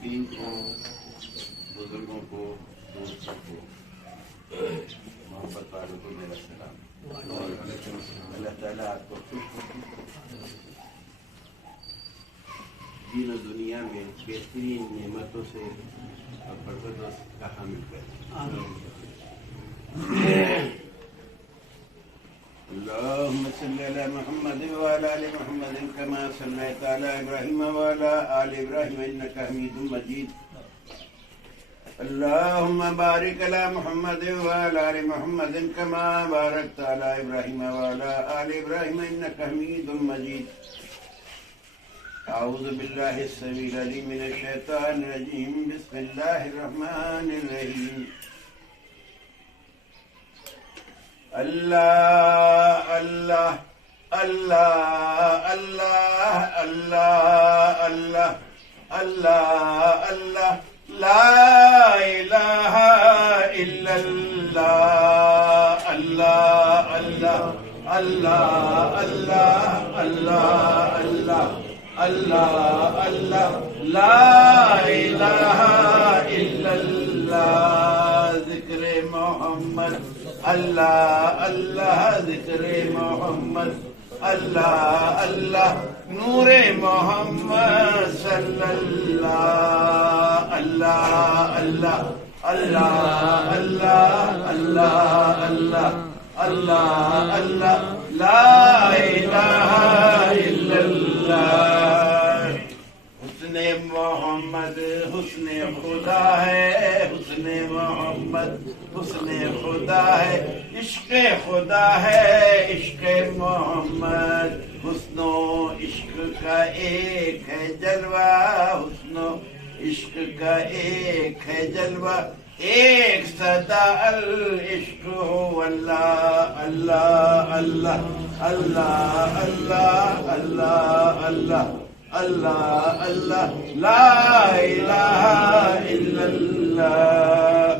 خواتین کو، بزرگوں کو، دوستوں کو، محبت والوں کو میرا سلام۔ اللہ تعالیٰ آپ کو خوش رکھے، دین و دنیا میں بہترین نعمتوں سے اور برکتوں کا حامل کرے۔ اللهم صل على محمد وعلى آل محمد كما صليت على إبراهيم وعلى آل إبراهيم إنك حميد مجيد۔ اللهم بارك على محمد وعلى آل محمد كما باركت على إبراهيم وعلى آل إبراهيم إنك حميد مجيد۔ أعوذ بالله السميع العليم من الشيطان الرجيم، بسم الله الرحمن الرحيم۔ اللہ اللہ اللہ اللہ اللہ اللہ اللہ اللہ لا الہ الا اللہ اللہ اللہ اللہ اللہ اللہ اللہ اللہ اللہ لا الہ الا اللہ، ذکر محمد اللہ اللہ، ذکر محمد اللہ اللہ، نور محمد صلی اللہ اللہ اللہ اللہ اللہ اللہ اللہ اللہ اللہ لا الہ الا اللہ۔ حسن محمد حسن خدا ہے، حسن محمد حسن خدا ہے، عشق خدا ہے عشق محمد، حسن و عشق کا ایک ہے جلوہ، حسن و عشق کا ایک ہے جلوہ، ایک صدا العشق ہو اللہ اللہ اللہ اللہ اللہ اللہ اللہ اللہ اللہ لا الہ الا اللہ۔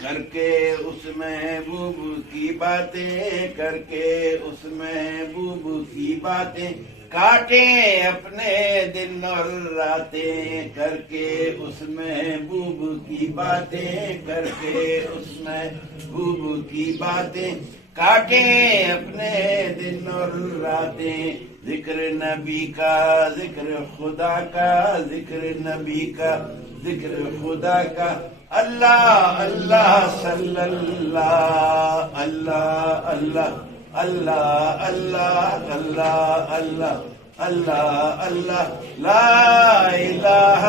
کر کے اس محبوب کی باتیں، کر کے اس محبوب کی باتیں، کاٹے اپنے دن اور راتیں، کر کے اس محبوب کی باتیں، کر کے اس محبوب کی باتیں، کاٹے اپنے دن اور راتیں، ذکر نبی کا ذکر خدا کا، ذکر نبی کا ذکر خدا کا، اللہ اللہ صلی اللہ اللہ اللہ اللہ اللہ اللہ اللہ اللہ اللہ لا الہ